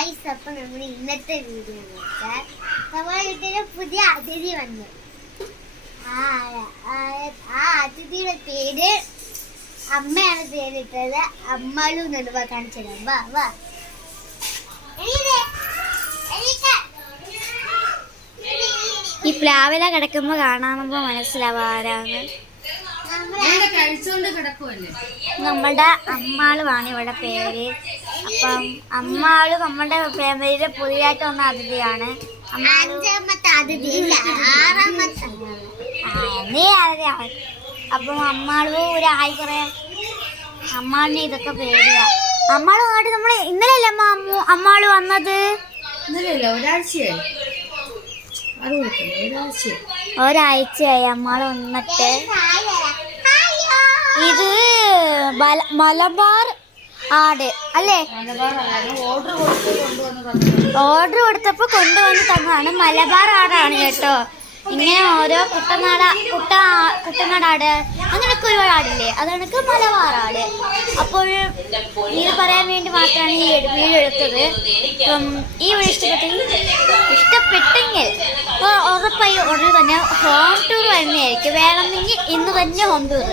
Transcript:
Guys, അപ്പൊ നമ്മുടെ ഇന്നത്തെ വീഡിയോ വെച്ചാൽ നമ്മുടെ വീട്ടിലെ പുതിയ അതിഥി വന്നു. ആ അതിഥിയുടെ പേര് അമ്മയാണ് പേരിട്ടത്. അമ്മാളു എന്ന് കാണിച്ചത്. വാ വാ ഈ പ്ലാവില കിടക്കുമ്പോ കാണാകുമ്പോ മനസ്സിലാവാരാണ്. നമ്മളുടെ അമ്മാളുമാണ് ഇവിടെ പേര്. അപ്പം അമ്മാള് നമ്മുടെ ഫാമിലിയിലെ പുതിയതായിട്ട് വന്ന അതിഥിയാണ്. അപ്പം അമ്മാള് ഒരായി കുറെ അമ്മാളിനെ ഇതൊക്കെ പേടിയാ. അമ്മാള് വന്നിട്ട് നമ്മള് ഇന്നലെയല്ലേ അമ്മാള് വന്നത്? ഒരാഴ്ചയായി അമ്മാള് വന്നിട്ട്. ഇത് മലബാർ ആട് അല്ലേ? ഓർഡർ കൊടുത്തപ്പോ കൊണ്ടുവന്ന് തന്നതാണ്. മലബാർ ആടാണ് കേട്ടോ. ഇങ്ങനെ ഓരോ കുട്ടനാടാട് അങ്ങനെയൊക്കെ ഒരുപാട് ആടില്ലേ, അതെനിക്ക് മലബാർ ആട്. അപ്പോൾ ഇത് പറയാൻ വേണ്ടി മാത്രമാണ് ഈ വീഡിയോ എടുത്തത്. അപ്പം ഈ വീഡിയോ ഇഷ്ടപ്പെട്ടെങ്കിൽ ഉറപ്പായി ഉടനെ തന്നെ ഹോം ടൂർ വരുന്നതായിരിക്കും. വേണമെങ്കിൽ ഇന്ന് തന്നെ ഹോം ടൂർ.